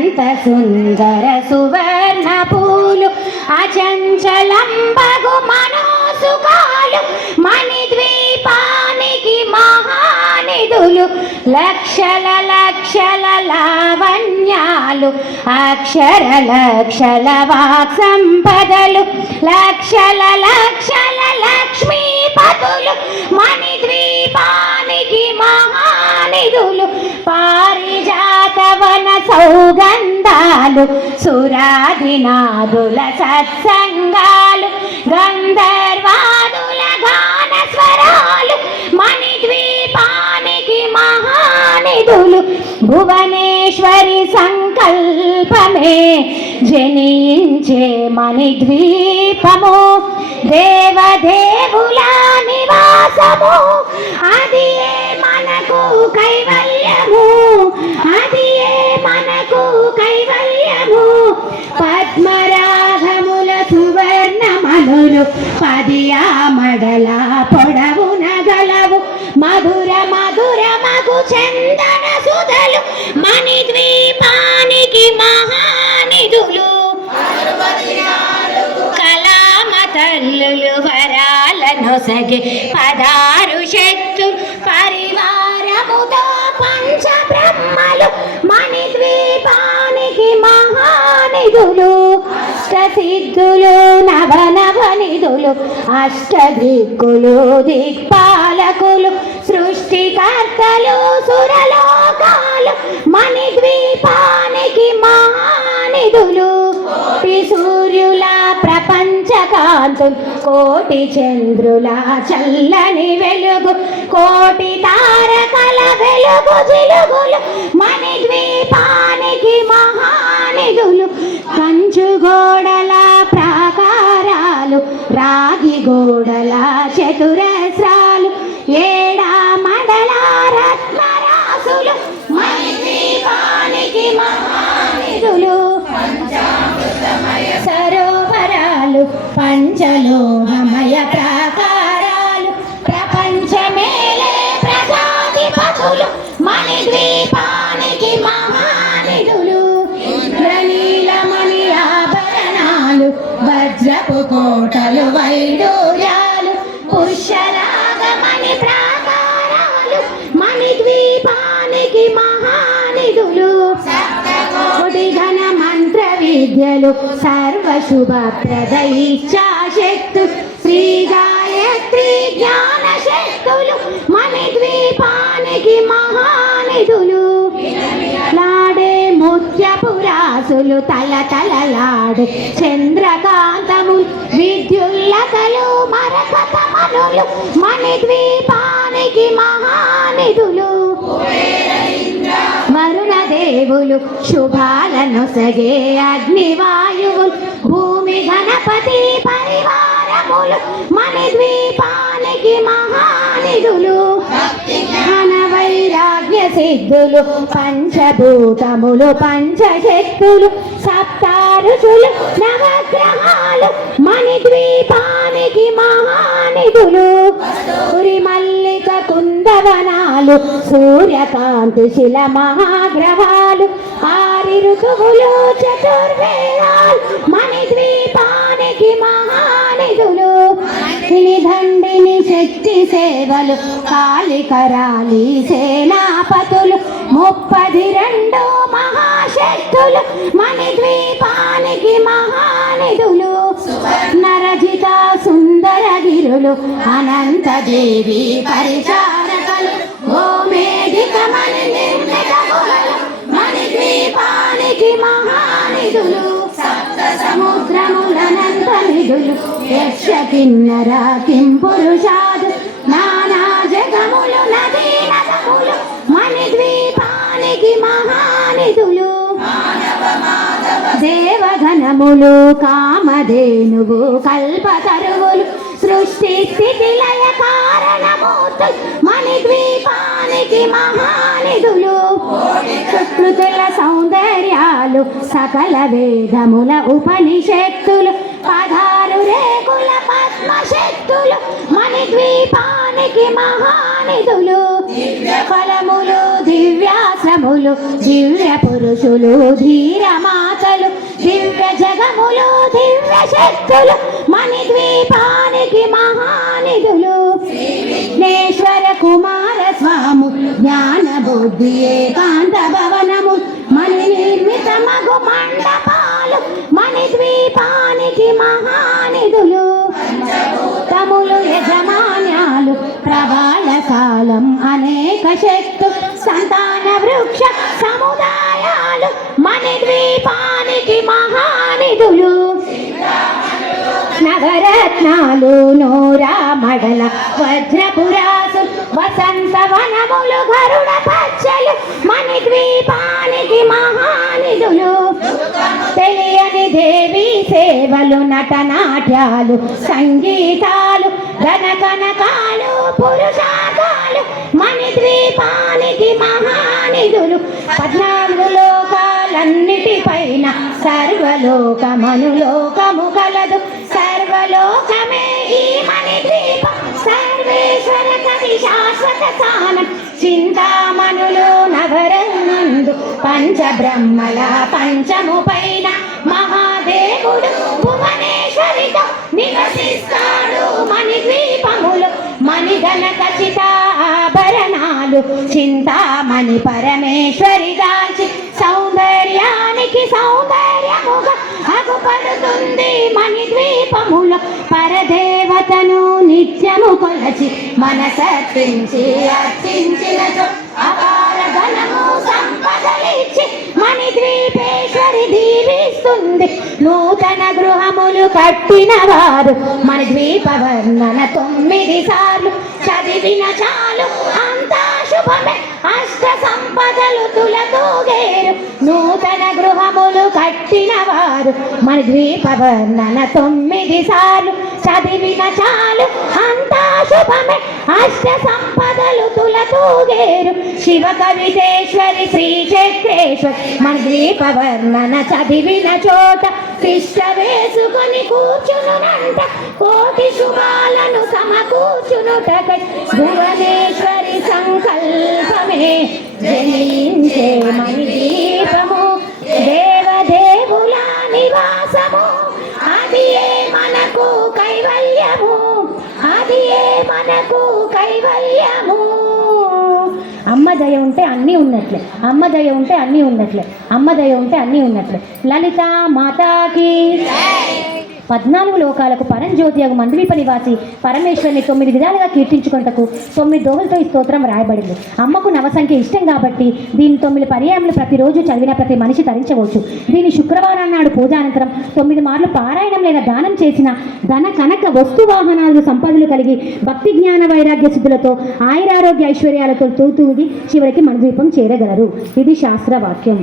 అనంత సుందర సువర్ణ పూలు అచంచలంబగు మనోసుకాలు మణిద్వీపానికి మహానిధులు లక్షల లక్షల లావణ్యాలు అక్షర లక్షల వాక్ సంపదలు లక్షల లక్షల లక్ష్మీపతులు మణిద్వీపానికి మహానిధులు పారిజాతవన సౌగంధాలు సురాదినాదుల సత్సంగాలు గంధర్వాదుల గాన స్వరాలు మణిద్వీపానికి మహానిధులు భువనేశ్వరి సంకల్పమే జనించే మణిద్వీపము దేవదేవులా నివాసము అది మనకు కైవల్యము? అది మనకు కైవల్యము? పద్మరాగముల సువర్ణమనులు పదియా మడల పొడవున గలవు మధుర మధుర మగు చందన సుధలు మణిద్వీపానికి మహానిధులు. కళామ తల్లులు వరాలను పదారు శక్తు పరివారముతో పంచ బ్రహ్మలు మణిద్వీపానికి మహానిధులు. అష్టసిద్ధులు నవ నవ నిధులు అష్టదిక్కులు దిక్పాలకులు సృష్టికర్తలు సురలోకాలు మణిద్వీపానికి మహానిధులు కోటి సూర్యుల ప్రపంచ కాంతులు కోటి చంద్రుల చల్లని వెలుగు కోటి తారకల వెలుగు జిలుగులు మణిద్వీపానికి మహానిధులు కంచు గోడల ప్రాకారాలు రాగి గోడల చతురస్రాలు ఏడా మడల రత్నరాసులు మణిద్వీపానికి మహానిధులు. సరోవరాలు పంచలోహమయ ప్రాకారాలు ప్రపంచమేలే ప్రజాధిపతులు మణిద్వీపానికి కోటలు వైడూర్యాలు పుష్యరాగమణి ప్రాకారాలు మణిద్వీపానికి మహానిధులు. ఘన మంత్ర విద్యలు సర్వశుభ సర్వశుభప్రద ఇచ్చాశక్తు శ్రీ గాయత్రి జ్ఞాన శక్తులు మణిద్వీపానికి మహానిధులు. లాడే రాసులు తల తలలాడు. చంద్రకాంతము విద్యుల్లతలు మణి ద్వీపానికి మహానిధులు. వరుణ దేవులు శుభాలను సగే అగ్నివాయువులు భూమి గణపతి పరివారములు మణిద్వీపానికి మహానిధులు. వైరాగ్య సిద్ధులు పంచభూతములు పంచశక్తులు సప్తారుషులు నవగ్రహాలు మణిద్వీపానికి మహానిధులు. మల్లిక కుందవనాలు సూర్యకాంతి శిల మహాగ్రహాలు ఆరి ఋతువులు చతుర్వేదాలు శక్తి సేవలు కాళికరాలి సేనాపతులు ముప్పది రెండు మహాశక్తులు మణిద్వీపానికి మహానిధులు నరజిత సుందర గిరులు అనంత దేవి పరిచారకలు భూమేదిక మణి నిర్మిత గుహలు మణిద్వీపానికి మహానిధులు సప్త సముద్రములనంత నిధులు యక్ష కిన్నర కిం పురుషాదు నానా జగములు నదీ నదములు మణిద్వీపానికి మహానిధులు. దేవగణములు కామధేనువు కల్పతరువులు సృష్టి స్థితి లయ మణి దీపాణికి మహానిధులు. ప్రకృతుల సౌందర్యాలు సకల వేదముల ఉపనిషత్తులు పదహారు రేకుల పద్మశక్తులు మణిద్వీపానికి మహానిధులు ఫలములు దివ్యాశ్రములు దివ్య పురుషులు ధీరమాతలు దివ్య జగములు దివ్య శక్తులు మణిద్వీపానికి మహానిధులు. విఘ్నేశ్వర కుమార స్వాము జ్ఞాన బుద్ధి ఏకాంత భవనము మణి నిర్మిత మగు మండపాలు మణిద్వీపానికి మహానిధులు తములు యజమాన్యాలు ప్రవాళ కాలం అనేక శక్తు సంతాన వృక్ష సముదాయాలు మణిద్వీపానికి మహానిధులు. నవరత్నాలు నోరా మడల వజ్రపురా వసంత వనములు గరుడ పచ్చలు మణి ద్వీపానికి మహానిధులు తెలియని దేవి సేవలు నటనాట్యాలు సంగీతాలు ఘనకనకాలు పురుషార్థాలు మణిద్వీపానికి మహానిధులు. పద్నాలుగు లోకాలన్నిటిపైన సర్వలోకమనులోకము కలదు. సర్వలోకమే ఈ మణి ద్వీపం. కవి శాశ్వత స్థానం చింతామణులు నవరందు పంచబ్రహ్మల పంచము పైన మహాదేవుడు భువనేశ్వరితో నివసిస్తాడు మణిద్వీపములు. మణిధన ఖచ్చిత ఆభరణాలు చింతామణి పరమేశ్వరి దాచి సౌందర్యానికి సౌందర్యముగా అగుపడుతుంది మణిద్వీపముల. పరదేవతను నిత్యము కొలచి మనసర్పించి అర్చించిన అపార ధనము సంపదలిచ్చి మణిద్వీపేశ్వరి ఉంది నూతన గృహములు కట్టిన వారు మన ద్వీపవర్ణన తొమ్మిది సార్లు. చదివిన చాలు. అంతా శుభ ద్వీపవర్ణన తొమ్మిది సార్లు చదివిన చాలు. అంతా శుభమే. అష్ట సంపదలు తులతూగేరు శివ కవితేశ్వరి శ్రీ చక్రేశ్వరి మన ద్వీపవర్ణన చదివిన చోట కృష్ణ వేసుకొని కూర్చునునంట. కోటి శుభాలను సమకూర్చునుటకై భువనేశ్వరి సంకల్పమే. జయించే మన దీపము. కైవల్యము. అది ఏ మనకు కైవల్యము. అమ్మ దయ ఉంటే అన్నీ ఉన్నట్లే. అమ్మ దయ ఉంటే అన్నీ ఉన్నట్లే. అమ్మ దయ ఉంటే అన్నీ ఉన్నట్లే. లలిత మాతాకి. పద్నాలుగు లోకాలకు పరంజ్యోతి అగు నివాసి పరమేశ్వరిని తొమ్మిది విధాలుగా కీర్తించుకుంటకు తొమ్మిది దోహలతో ఈ స్తోత్రం రాయబడింది. అమ్మకు నవసంఖ్య ఇష్టం కాబట్టి దీని తొమ్మిది పర్యాయములు ప్రతిరోజు చదివిన ప్రతి మనిషి తరించవచ్చు దీని శుక్రవారం నాడు పూజానంతరం తొమ్మిది మార్లు పారాయణం లేదా దానం చేసిన ధన కనక వస్తు వాహనాలు సంపదలు కలిగి భక్తి జ్ఞాన వైరాగ్య సిద్ధులతో ఆయురారోగ్య ఐశ్వర్యాలతో తూతూగి చివరికి మంద్వీపం చేరగలరు. ఇది శాస్త్రవాక్యం.